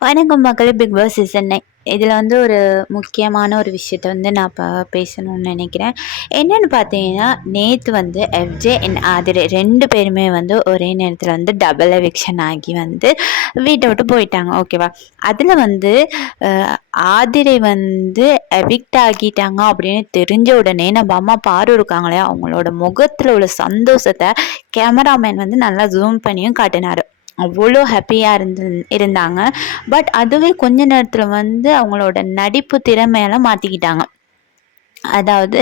வணக்கம் மக்களே. Big Boss season 9 இதில் வந்து ஒரு முக்கியமான ஒரு விஷயத்த வந்து நான் பேசணும்னு நினைக்கிறேன். என்னென்னு பார்த்தீங்கன்னா, நேற்று வந்து எஃப்ஜே அண்ட் ஆதிரை 2 பேருமே வந்து ஒரே நேரத்தில் வந்து டபுள் எவிக்ஷன் ஆகி வந்து வீட்டை விட்டு போயிட்டாங்க. ஓகேவா? அதில் வந்து ஆதிரை வந்து எவிக்ட் ஆகிட்டாங்க அப்படின்னு தெரிஞ்ச உடனே நம்ம அம்மா பாரு இருக்காங்களே, அவங்களோட முகத்தில் உள்ள சந்தோஷத்தை கேமராமேன் வந்து நல்லா ஜூம் பண்ணியும் காட்டினார். அவ்வளோ ஹாப்பியாக இருந்தாங்க. பட் அதுவே கொஞ்ச நேரத்தில் வந்து அவங்களோட நடிப்பு திறமையெல்லாம் மாற்றிக்கிட்டாங்க. அதாவது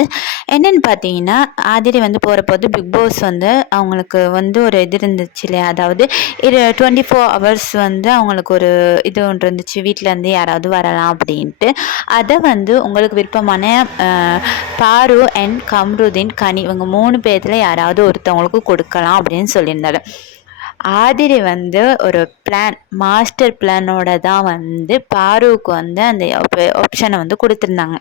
என்னென்னு பார்த்தீங்கன்னா, ஆதிரை வந்து போகிறப்போது பிக் பாஸ் வந்து அவங்களுக்கு வந்து ஒரு இது இருந்துச்சு இல்லையா, அதாவது 24 ஹவர்ஸ் வந்து அவங்களுக்கு ஒரு இது ஒன்று இருந்துச்சு, வீட்டிலேருந்து யாராவது வரலாம் அப்படின்ட்டு. அதை வந்து உங்களுக்கு விருப்பமான பாரு அண்ட் கம்ருதீன், கனி இவங்க 3 பேர்த்தில் யாராவது ஒருத்தவங்களுக்கு கொடுக்கலாம் அப்படின்னு சொல்லியிருந்தாரு. ஆதிரை வந்து ஒரு மாஸ்டர் பிளானோட தான் வந்து பாருவுக்கு வந்து அந்த ஆப்ஷனை வந்து கொடுத்துருந்தாங்க.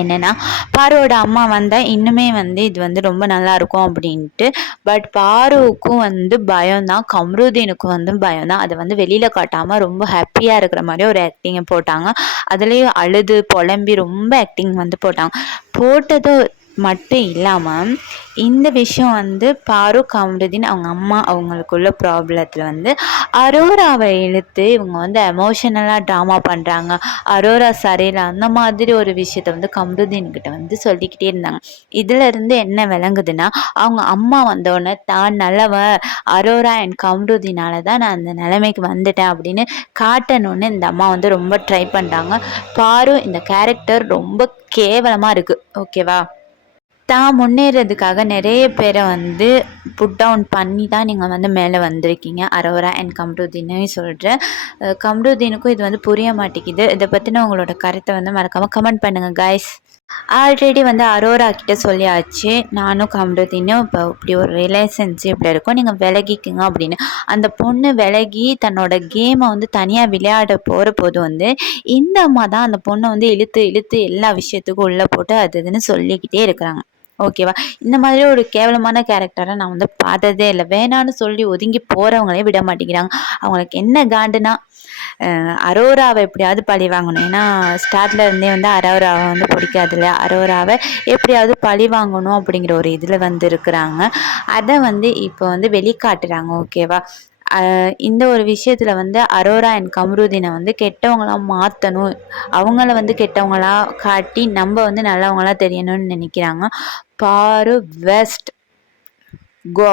என்னென்னா, பாருவோட அம்மா வந்தால் இன்னுமே வந்து இது வந்து ரொம்ப நல்லாயிருக்கும் அப்படின்ட்டு. பட் பாருவுக்கும் வந்து பயம்தான், கம்ருதீனுக்கும் வந்து பயம்தான். அதை வந்து வெளியில் காட்டாமல் ரொம்ப ஹாப்பியாக இருக்கிற மாதிரி ஒரு ஆக்டிங்கை போட்டாங்க. அதுலேயும் அழுது புலம்பி ரொம்ப ஆக்டிங் வந்து போட்டதோ மட்டும் இல்லாமல் இந்த விஷயம் வந்து பாரு, கம்ருதீன் அவங்க அம்மா அவங்களுக்குள்ள ப்ராப்ளத்தில் வந்து அரோராவை இழுத்து இவங்க வந்து எமோஷனலாக ட்ராமா பண்ணுறாங்க, அரோரா சரியில்லை, அந்த மாதிரி ஒரு விஷயத்த வந்து கம்ருதீன்கிட்ட வந்து சொல்லிக்கிட்டே இருந்தாங்க. இதிலிருந்து என்ன விளங்குதுன்னா, அவங்க அம்மா வந்தோடனே தான் நல்லவ, அரோரா அண்ட் கம்ருதீனால தான் நான் அந்த நிலைமைக்கு வந்துட்டேன் அப்படின்னு காட்டணும்னு இந்த அம்மா வந்து ரொம்ப ட்ரை பண்ணுறாங்க. பாரு இந்த கேரக்டர் ரொம்ப கேவலமாக இருக்குது. ஓகேவா? தான் முன்னேறதுக்காக நிறைய பேரை வந்து புட் டவுன் பண்ணி தான் நீங்கள் வந்து மேலே வந்திருக்கீங்க. அரோரா அண்ட் கம்ருதீனையும் சொல்கிறேன். கம்ருதீனுக்கும் இது வந்து புரிய மாட்டேங்குது. இதை பற்றின உங்களோட கருத்தை வந்து மறக்காமல் கமெண்ட் பண்ணுங்கள் கைஸ். ஆல்ரெடி வந்து அரோரா கிட்ட சொல்லியாச்சு, நானும் கம்ருதீனும் இப்போ இப்படி ஒரு ரிலேஷன்ஷிப்பில் இருக்கோம், நீங்கள் விலகிக்குங்க அப்படின்னு. அந்த பொண்ணு விலகி தன்னோட கேமை வந்து தனியாக விளையாட போகிற போது வந்து இந்த அம்மா தான் அந்த பொண்ணை வந்து இழுத்து இழுத்து எல்லா விஷயத்துக்கும் உள்ளே போட்டு அது இதுன்னு சொல்லிக்கிட்டே இருக்கிறாங்க. ஓகேவா? இந்த மாதிரி ஒரு கேவலமான கேரக்டரை நான் வந்து பார்த்ததே இல்லை. வேணான்னு சொல்லி ஒதுங்கி போகிறவங்களே விட மாட்டேங்கிறாங்க. அவங்களுக்கு என்ன காண்டுனா அரோராவை எப்படியாவது பழி வாங்கணும். ஏன்னா ஸ்டார்ட்ல இருந்தே வந்து அரோராவை வந்து பிடிக்காது இல்லையா, அரோராவை எப்படியாவது பழி வாங்கணும் அப்படிங்கிற ஒரு இதில் வந்து இருக்கிறாங்க. அதை வந்து இப்போ வந்து வெளிக்காட்டுறாங்க. ஓகேவா? இந்த ஒரு விஷயத்தில் வந்து அரோரா அண்ட் கம்ருதீனை வந்து கெட்டவங்களாக மாற்றணும், அவங்கள வந்து கெட்டவங்களாக காட்டி நம்ம வந்து நல்லவங்களாக தெரியணும்னு நினைக்கிறாங்க. பாரு வெஸ்ட் கோ.